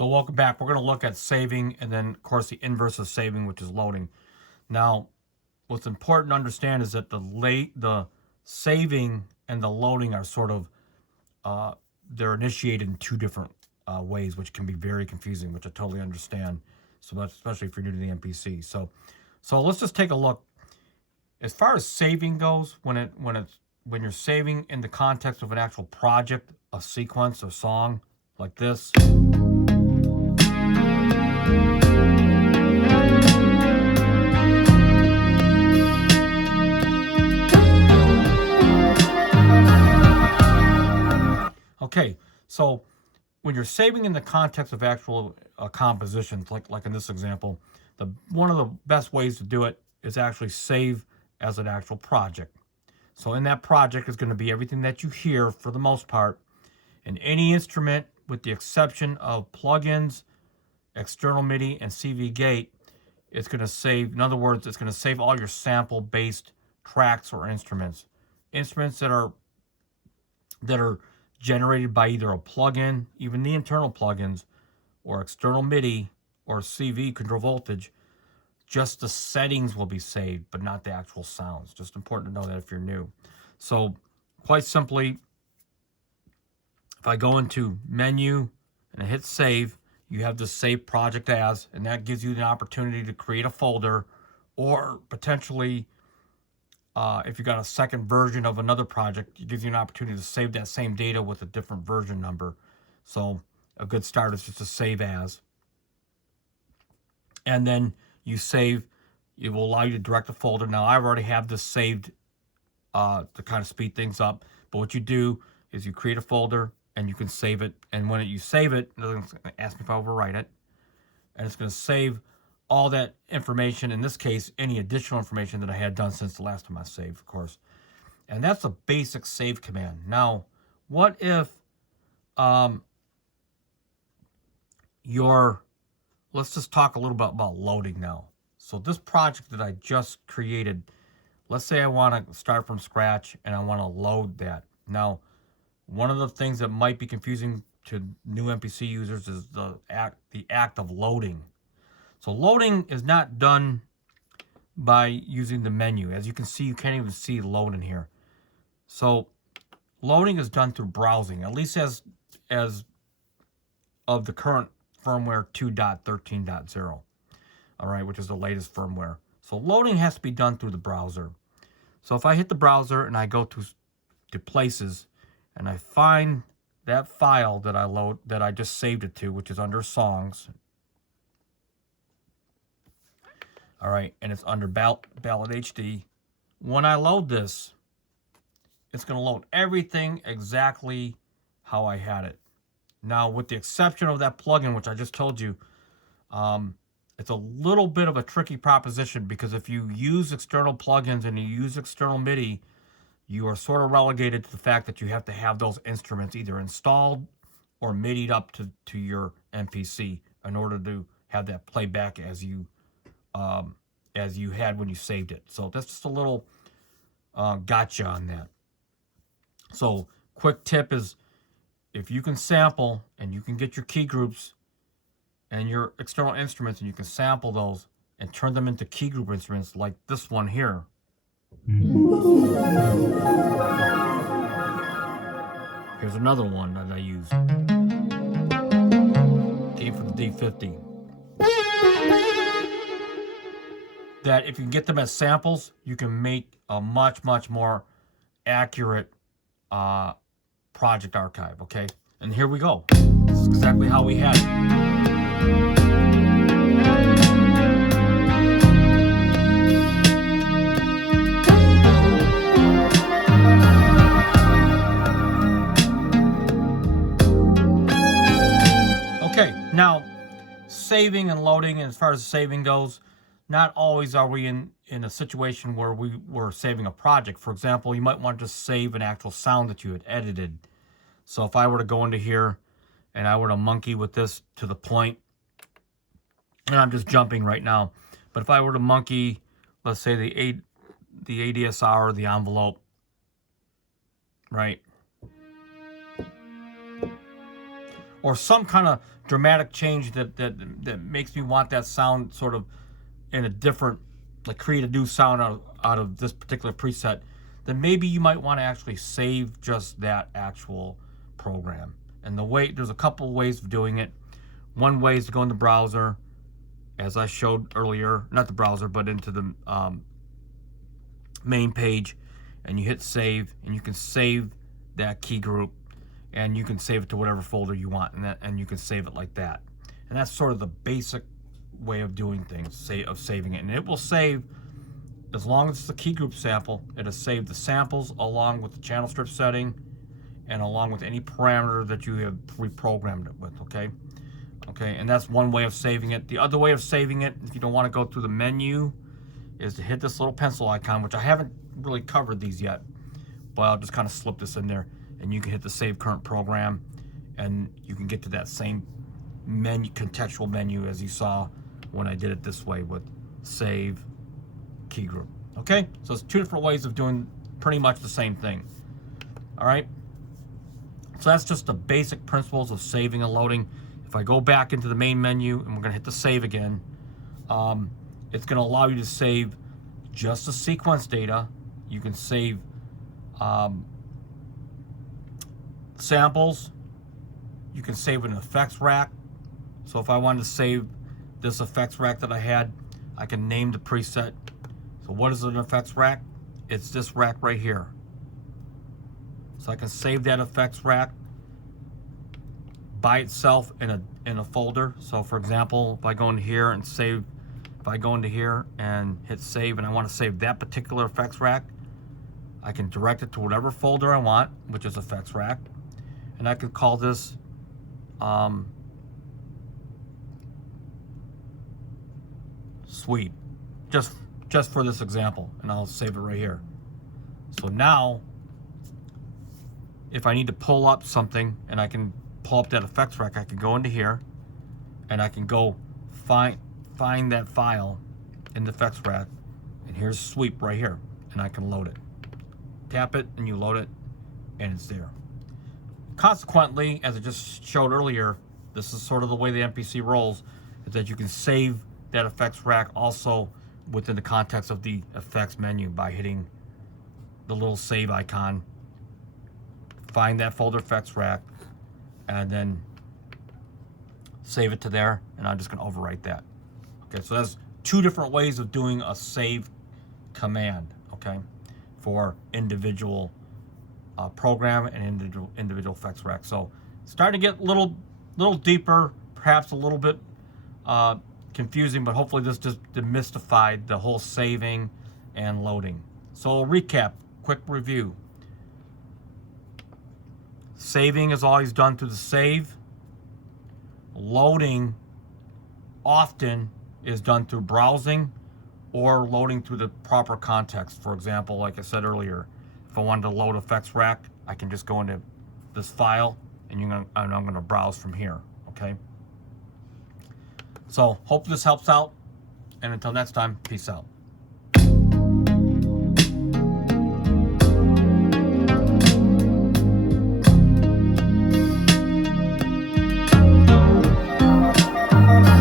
So welcome back. We're going to look at saving and then, of course, the inverse of saving, which is loading. Now, what's important to understand is that the saving and the loading are sort of, they're initiated in two different ways, which can be very confusing, which I totally understand, so especially if you're new to the MPC. So let's just take a look. As far as saving goes, when you're saving in the context of an actual project, a sequence, a song like this. Okay, so when you're saving in the context of actual compositions, like in this example, one of the best ways to do it is actually save as an actual project. So in that project is going to be everything that you hear for the most part, and any instrument with the exception of plugins, external MIDI, and CV gate. It's going to save, in other words, it's going to save all your sample-based tracks or instruments. Instruments that are generated by either a plugin, even the internal plugins, or external MIDI or CV control voltage. Just the settings will be saved, but not the actual sounds. Just important to know that if you're new. So quite simply, if I go into menu and I hit save, you have the save project as, and that gives you the opportunity to create a folder, or potentially if you got a second version of another project, it gives you an opportunity to save that same data with a different version number. So a good start is just to save as. And then you save, it will allow you to direct a folder. Now I already have this saved to kind of speed things up. But what you do is you create a folder and you can save it. And when you save it, it's going to ask me if I overwrite it. And it's going to save all that information, in this case, any additional information that I had done since the last time I saved, of course. And that's a basic save command. Now, what if let's just talk a little bit about loading now. So this project that I just created, let's say I want to start from scratch and I want to load that. Now, one of the things that might be confusing to new MPC users is the act of loading. So loading is not done by using the menu. As you can see, you can't even see load in here. So loading is done through browsing, at least as of the current firmware 2.13.0. All right, which is the latest firmware. So loading has to be done through the browser. So if I hit the browser and I go to places and I find that file that I just saved it to, which is under songs. All right, and it's under Ballad HD. When I load this, it's going to load everything exactly how I had it. Now, with the exception of that plugin, which I just told you, it's a little bit of a tricky proposition, because if you use external plugins and you use external MIDI, you are sort of relegated to the fact that you have to have those instruments either installed or MIDI'd up to your MPC in order to have that playback as you had when you saved it. So that's just a little gotcha on that. So quick tip is, if you can sample and you can get your key groups and your external instruments and you can sample those and turn them into key group instruments like this one here. Here's another one that I use. Came from the D50. That if you can get them as samples, you can make a much, much more accurate project archive, okay? And here we go. This is exactly how we had it. Okay, now saving and loading, as far as saving goes, not always are we in a situation where we were saving a project. For example, you might want to just save an actual sound that you had edited. So if I were to go into here and I were to monkey with this to the point, and I'm just jumping right now, but if I were to monkey, let's say the ADSR, the envelope, right? or some kind of dramatic change that makes me want that sound sort of in a different, like create a new sound out of this particular preset, then maybe you might want to actually save just that actual program. And there's a couple ways of doing it. One way is to go in the browser, as I showed earlier, not the browser, but into the main page, and you hit save, and you can save that key group, and you can save it to whatever folder you want, and you can save it like that. And that's sort of the basic way of doing things, of saving it. And it will save, as long as it's a key group sample, it'll save the samples along with the channel strip setting and along with any parameter that you have reprogrammed it with, okay? Okay, and that's one way of saving it. The other way of saving it, if you don't want to go through the menu, is to hit this little pencil icon, which I haven't really covered these yet, but I'll just kind of slip this in there, and you can hit the Save Current Program, and you can get to that same menu, contextual menu as you saw when I did it this way with Save Key Group. Okay, so it's two different ways of doing pretty much the same thing. All right, so that's just the basic principles of saving and loading. If I go back into the main menu and we're going to hit the save again, it's going to allow you to save just the sequence data. You can save samples. You can save an effects rack. So if I wanted to save this effects rack that I had, I can name the preset. So what is an effects rack? It's this rack right here. So I can save that effects rack by itself in a folder. So for example, if I go into here and save, if I go into here and hit save and I want to save that particular effects rack, I can direct it to whatever folder I want, which is effects rack, and I could call this sweep, just for this example, and I'll save it right here. So now if I need to pull up something and I can pull up that effects rack, I can go into here and I can go find that file in the effects rack, and here's sweep right here, and I can load it. Tap it and you load it, and it's there. Consequently, as I just showed earlier, this is sort of the way the MPC rolls, is that you can save that effects rack also within the context of the effects menu by hitting the little save icon, find that folder effects rack, and then save it to there, and I'm just going to overwrite that. Okay, so that's two different ways of doing a save command, okay, for individual program and individual effects rack. So starting to get a little deeper, perhaps a little bit confusing, but hopefully this just demystified the whole saving and loading. So recap, quick review. Saving is always done through the save. Loading often is done through browsing or loading through the proper context. For example, like I said earlier, if I wanted to load effects rack, I can just go into this file and I'm going to browse from here, okay? So hope this helps out, and until next time, peace out.